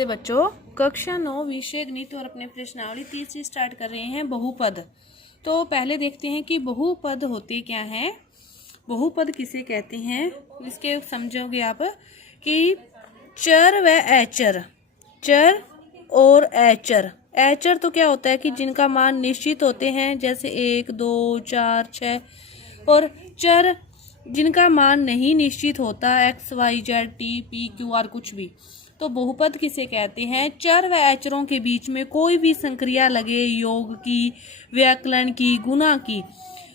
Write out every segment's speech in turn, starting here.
नमस्ते बच्चों। कक्षा 9 विषय गणित और अपने प्रश्नावली 30 से स्टार्ट कर रहे हैं बहुपद। तो पहले देखते हैं कि बहुपद होते क्या हैं, बहुपद किसे कहते हैं। इसके समझोगे आप कि चर व अचर, चर और अचर। अचर तो क्या होता है कि जिनका मान निश्चित होते हैं, जैसे 1, 2, 4, 6। और चर जिनका मान नहीं निश्चित होता, x, y, z, t, p, q, r कुछ भी। तो बहुपद किसे कहते हैं? चर व अचरों के बीच में कोई भी संक्रिया लगे, योग की, व्याकलन की, गुणा की,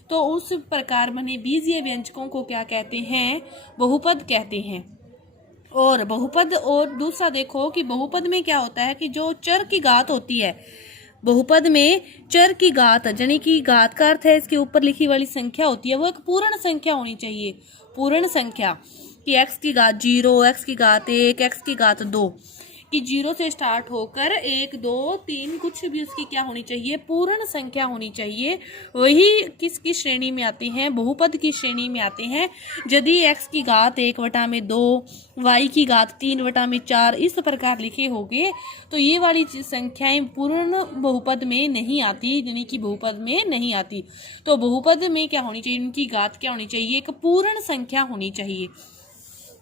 तो उस प्रकार बने बीजीय व्यंजकों को क्या कहते हैं? बहुपद कहते हैं। और बहुपद, और दूसरा देखो कि बहुपद में क्या होता है कि जो चर की घात होती है, बहुपद में चर की घात, यानी कि घात का अर्थ है इसके ऊपर लिखी वाली संख्या होती है, वो एक पूर्ण संख्या होनी चाहिए। पूर्ण संख्या कि x की घात 0, x की घात 1, x की घात 2, कि 0 से स्टार्ट होकर 1, 2, 3 कुछ भी उसकी क्या होनी चाहिए? पूर्ण संख्या होनी चाहिए। वही किसकी श्रेणी में आती हैं? बहुपद की श्रेणी में आते हैं। यदि x की घात 1/2, y की घात 3/4 इस प्रकार लिखे होंगे तो ये वाली संख्याएं पूर्ण बहुपद में नहीं आती, यानी कि बहुपद में नहीं आती। तो बहुपद में क्या होनी चाहिए? उनकी घात क्या होनी चाहिए? एक पूर्ण संख्या होनी चाहिए।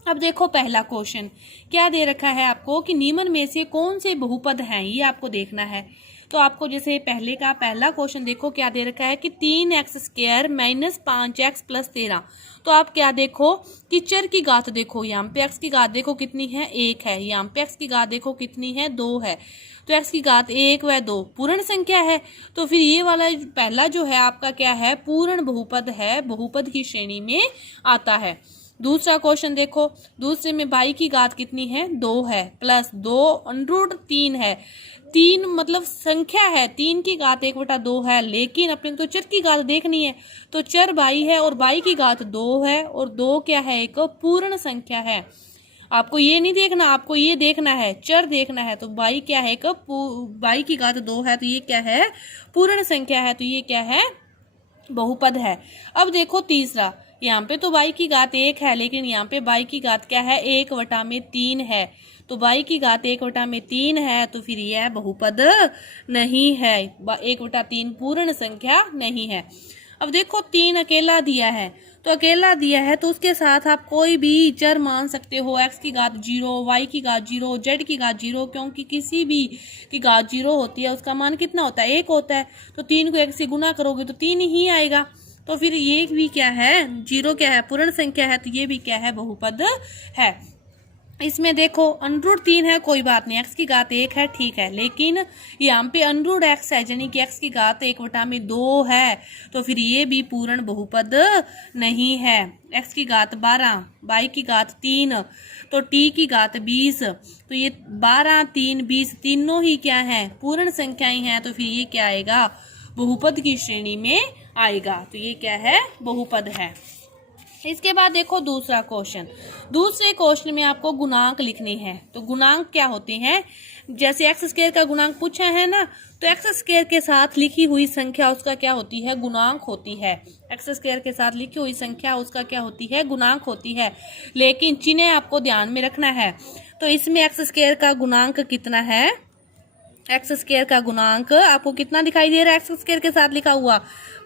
अब देखो पहला क्वेश्चन क्या दे रखा है आपको कि निम्न में से कौन से बहुपद हैं, ये आपको देखना है। तो आपको जैसे पहला क्वेश्चन देखो क्या दे रखा है कि 3x² - 5x + 13। तो आप क्या देखो कि चर की घात देखो, यहाँ पे x की घात देखो कितनी है? 1 है। यहाँ पे x की घात देखो कितनी है? 2 है। तो x की घात 1 व 2 पूर्ण संख्या है। तो फिर ये वाला पहला जो है आपका क्या है? पूर्ण बहुपद है, बहुपद की श्रेणी में आता है। दूसरा क्वेश्चन देखो, दूसरे में y की घात कितनी है? 2 है, प्लस 2√3 है। 3 मतलब संख्या है, 3 की घात 1/2 है, लेकिन अपने को तो चर की घात देखनी है। तो चर y है और y की घात 2 है, और 2 क्या है? एक पूर्ण संख्या है। आपको ये नहीं देखना, आपको ये देखना है, चर देखना है। तो y क्या है? एक y की घात 2 है, तो ये क्या है? पूर्ण संख्या है। तो ये क्या है? बहुपद है। अब देखो तीसरा, यहाँ पे तो y की घात 1 है, लेकिन यहाँ पे y की घात क्या है? 1/3 है। तो y की घात 1/3 है, तो फिर यह बहुपद नहीं है। 1/3 पूर्ण संख्या नहीं है। अब देखो 3 अकेला दिया है, तो अकेला दिया है तो उसके साथ आप कोई भी चर मान सकते हो। x की घात 0, y की घात 0, z की घात 0, क्योंकि किसी भी की घात 0 होती है, उसका मान कितना होता है? 1 होता है। तो 3 को 1 से गुना करोगे तो 3 ही आएगा। तो फिर ये भी क्या है? 0 क्या है? पूर्ण संख्या है। तो ये भी क्या है? बहुपद है। इसमें देखो √3 है, कोई बात नहीं, x की घात 1 है, ठीक है, लेकिन यहाँ पे √x है, यानी कि x की घात 1/2 है। तो फिर ये भी पूर्ण बहुपद नहीं है। x की घात 12, y की घात 3, तो t की घात 20, तो ये 12, 3, 20 तीनों ही क्या है? पूर्ण संख्याएं हैं। तो फिर ये क्या आएगा? बहुपद की श्रेणी में आएगा। तो ये क्या है? बहुपद है। इसके बाद देखो दूसरा क्वेश्चन। दूसरे क्वेश्चन में आपको गुणांक लिखने हैं। तो गुणांक क्या होते हैं? जैसे x² का गुणांक पूछा है ना, तो x² के साथ लिखी हुई संख्या उसका क्या होती है? गुणांक होती है। x² के साथ लिखी हुई संख्या उसका क्या होती है? गुणांक होती है। लेकिन चिन्ह आपको ध्यान में रखना है। तो इसमें x² का गुणांक कितना है? x² का गुणांक आपको कितना दिखाई दे रहा है? x² के साथ लिखा हुआ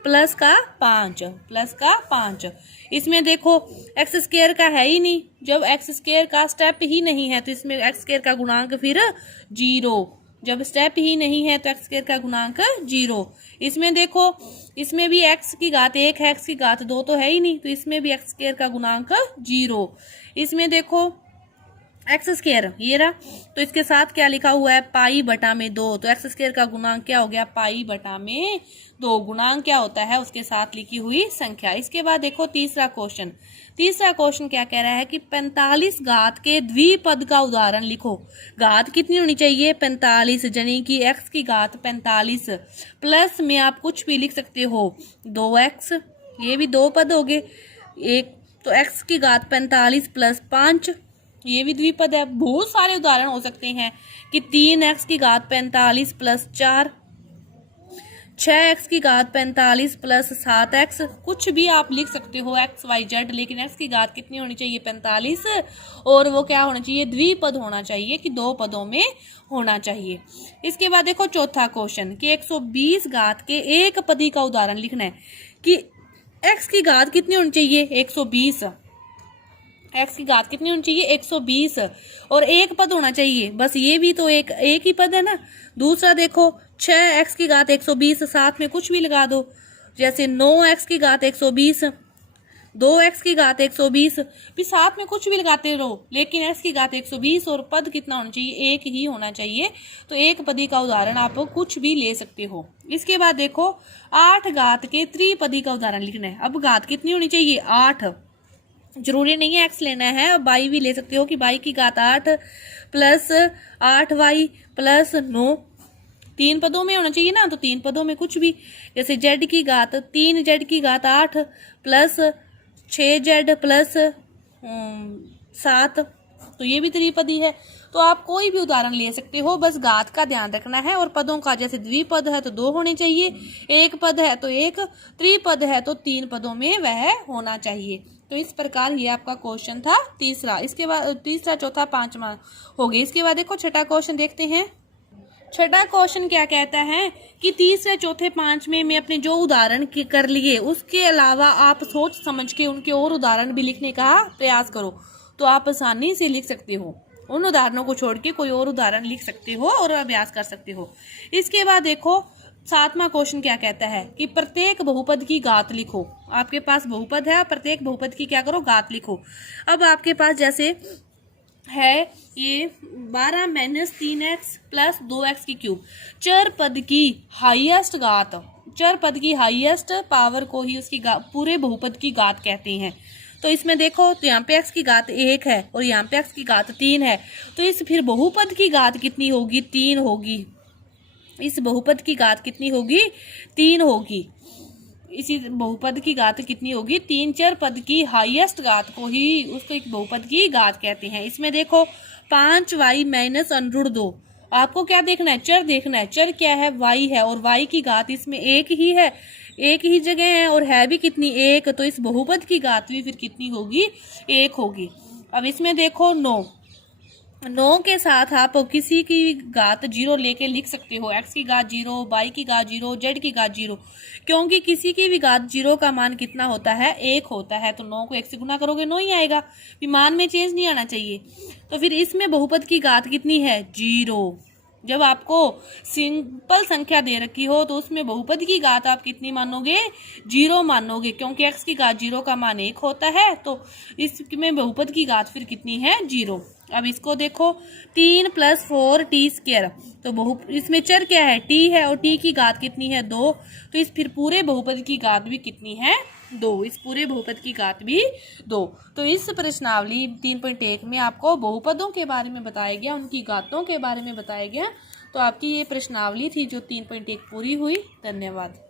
प्लस का 5। इसमें देखो x² का है ही नहीं, जब x² का स्टेप ही नहीं है तो इसमें x² का गुणांक फिर 0। जब स्टेप ही नहीं है तो x² का गुणांक 0। इसमें देखो, इसमें भी x की घात 1 है, x की घात 2 तो है ही नहीं, तो इसमें भी x² का गुणांक 0। इसमें देखो x² ये रहा, तो इसके साथ क्या लिखा हुआ है? π/2। तो x² का गुणांक क्या हो गया? π/2। गुणांक क्या होता है? उसके साथ लिखी हुई संख्या। इसके बाद देखो तीसरा क्वेश्चन। तीसरा क्वेश्चन क्या कह रहा है कि 45 घात के द्विपद का उदाहरण लिखो। घात कितनी होनी चाहिए? 45, यानी कि x की घात 45, प्लस में आप कुछ भी लिख सकते हो 2x, ये भी 2 पद हो गए। एक तो x की घात 45 + 5, ये भी द्विपद है। बहुत सारे उदाहरण हो सकते हैं कि 3x की घात 45 + 4, 6x की घात 45 प्लस 7x, कुछ भी आप लिख सकते हो XYZ, लेकिन x की घात कितनी होनी चाहिए 45, और वो क्या होना चाहिए, द्विपद होना चाहिए कि दो पदों में होना चाहिए। इसके बाद देखो चौथा क्वेश्चन कि 120 घात के एक पदी का उदाहरण लिखना है कि x की घात कितनी होनी चाहिए 120, x की घात कितनी होनी चाहिए 120, और एक पद होना चाहिए, बस ये भी तो एक ही पद है ना। दूसरा देखो 6x की घात 120, साथ में कुछ भी लगा दो, जैसे 9x की घात 120, 2x की घात 120, भी साथ में कुछ भी लगाते रहो, लेकिन x की घात 120 और पद कितना होना चाहिए, एक ही होना चाहिए। तो एक पदी का उदाहरण आप कुछ भी ले सकते हो। इसके बाद देखो 8 घात के त्रिपदी का उदाहरण लिखना है। अब घात कितनी होनी चाहिए 8, जरूरी नहीं है x लेना है, अब y भी ले सकते हो कि y की घात 8 प्लस 8y प्लस 9, 3 पदों में होना चाहिए ना, तो 3 पदों में कुछ भी, जैसे z की घात 3z की घात 8 प्लस 6z प्लस 7, तो ये भी त्रिपदी है। तो आप कोई भी उदाहरण ले सकते हो, बस घात का ध्यान रखना है, और पदों का जैसे द्विपद है तो 2 होने चाहिए, एक पद है तो 1, त्रिपद है तो 3 पदों में वह होना चाहिए। तो इस प्रकार ये आपका क्वेश्चन था तीसरा। इसके बाद तीसरा, चौथा, पांचवा हो गया। इसके बाद देखो छठा क्वेश्चन देखते हैं। छठा क्वेश्चन क्या कहता है कि तीसरे, चौथे, पांचवें में अपने जो उदाहरण कर लिए उसके अलावा आप सोच समझ के उनके और उदाहरण भी लिखने का प्रयास करो, तो आप आसानी से लिख सकते हो। उन उदाहरणों को छोड़ के कोई और उदाहरण लिख सकते हो और अभ्यास कर सकते हो। इसके बाद देखो सातवां क्वेश्चन क्या कहता है कि प्रत्येक बहुपद की घात लिखो। आपके पास बहुपद है, प्रत्येक बहुपद की क्या करो, घात लिखो। अब आपके पास जैसे है ये 12 माइनस 3x प्लस 2x की क्यूब, चर पद की हाईएस्ट घात, चर पद की हाईएस्ट पावर को ही उसकी पूरे बहुपद की घात कहते हैं। तो इसमें देखो, तो यहाँ पे x की घात 1 है और यहाँ पे x की घात 3 है, तो इस फिर बहुपद की घात कितनी होगी, 3 होगी। इस बहुपद की घात कितनी होगी, 3 होगी। इसी बहुपद की घात कितनी होगी, 3। चर पद की हाईएस्ट घात को ही उसको एक बहुपद की घात कहते हैं। इसमें देखो 5y माइनस √ 2, आपको क्या देखना है, चर देखना है। चर क्या है, y है, और y की घात इसमें 1 ही है, एक ही जगह है, और है भी कितनी, 1, तो इस बहुपद की घात भी फिर कितनी होगी, 1 होगी। अब इसमें देखो 9 के साथ आप किसी की घात 0 लेके लिख सकते हो, x की घात 0, y की घात 0, z की घात 0, क्योंकि किसी की भी घात 0 का मान कितना होता है, 1 होता है। तो 9 को 1 से गुना करोगे 9 ही आएगा, मान में चेंज नहीं आना चाहिए। तो फिर इसमें बहुपद की घात कितनी है, 0। जब आपको सिंपल संख्या दे रखी हो तो उसमें बहुपद की घात आप कितनी मानोगे, 0 मानोगे, क्योंकि x की घात 0 का मान 1 होता है, तो इसमें बहुपद की घात फिर कितनी है, 0। अब इसको देखो 3 + 4t², तो इसमें चर क्या है, t है, और t की घात कितनी है, 2, तो इस फिर पूरे बहुपद की घात भी कितनी है, 2। इस पूरे बहुपद की घात भी 2। तो इस प्रश्नावली 3.1 में आपको बहुपदों के बारे में बताया गया, उनकी घातों के बारे में बताया गया। तो आपकी ये प्रश्नावली थी जो 3.1 पूरी हुई। धन्यवाद।